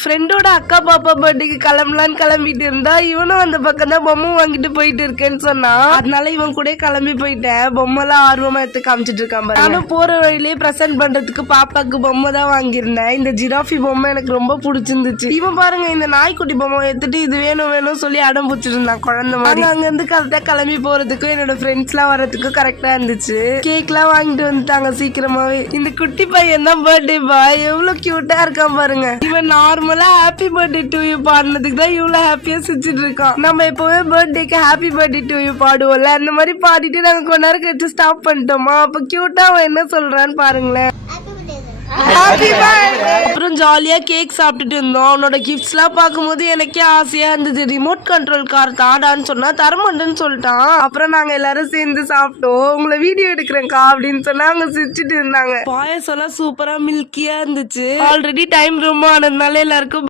ஃப்ரெண்டோட அக்கா பாப்பா பர்த்டேக்கு கிளம்பலான்னு கிளம்பிட்டு இருந்தா இவனும் அந்த பக்கம் தான் பொம்மை வாங்கிட்டு போயிட்டு இருக்கேன்னு சொன்னா, அதனால இவன் கூட கிளம்பி போயிட்டேன். பொம்மை எல்லாம் ஆர்வமா எடுத்து காமிச்சிட்டு இருக்கான். நானும் போற வழியிலேயே பிரசன்ட் பண்றதுக்கு பாப்பாக்கு பொம்மை தான் வாங்கியிருந்தேன். இந்த ஜிராஃபி பொம்மை எனக்கு ரொம்ப பிடிச்சிருந்துச்சு. இவன் பாருங்க இந்த நாய்க்குட்டி பொம்மை எடுத்துட்டு இது வேணும் வேணும் சொல்லி அடம் பிடிச்சிட்டு இருந்தான் குழந்தை மாதிரி. அங்க இருந்து கரெக்டா கிளம்பி போறதுக்கும் என்னோட ஃப்ரெண்ட்ஸ் எல்லாம் வர்றதுக்கும் கரெக்டா இருந்துச்சு. கேக் எல்லாம் வாங்கிட்டு வந்துட்டாங்க சீக்கிரமாவே. இந்த குட்டி பையன் தான் பர்த்டே பாய், எவ்வளவு கியூட்டா இருக்கான் பாருங்க. இவன் நார்மலா ஹாப்பி பர்த்டே டு யூ பாடுனதுக்கு தான் இவ்வளவு ஹாப்பியா சிரிச்சிட்டு இருக்கான். நம்ம எப்பவுமே பர்த்டேக்கு ஹாப்பி பர்த்டே டு யூ பாடுவோம்ல, அந்த மாதிரி பாடிட்டு நாங்க கொஞ்ச நேரம் கழிச்சு ஸ்டாப் பண்ணிட்டோமா. அப்ப கியூட்டா அவன் என்ன சொல்றான்னு பாருங்களேன். அப்புறம் ஜாலியா கேக் சாப்பிட்டுட்டு இருந்தோம். அவனோட கிஃப்ட்ஸ் எல்லாம் பார்க்கும்போது எனக்கே ஆசையா இருந்தது. ரிமோட் கண்ட்ரோல் கார் தாடான்னு சொன்னா தரமாட்டேன்னு சொல்லிட்டான். அப்புறம் நாங்க எல்லாரும் சேர்ந்து சாப்பிட்டோம். உங்களை வீடியோ எடுக்கிறேன்க்கா அப்படின்னு சொன்னா அவங்க சிரிச்சிட்டு இருந்தாங்க. பாயசம் எல்லாம் சூப்பரா மில்கியா இருந்துச்சு. ஆல்ரெடி டைம் ரொம்ப ஆனதுனால எல்லாருக்கும்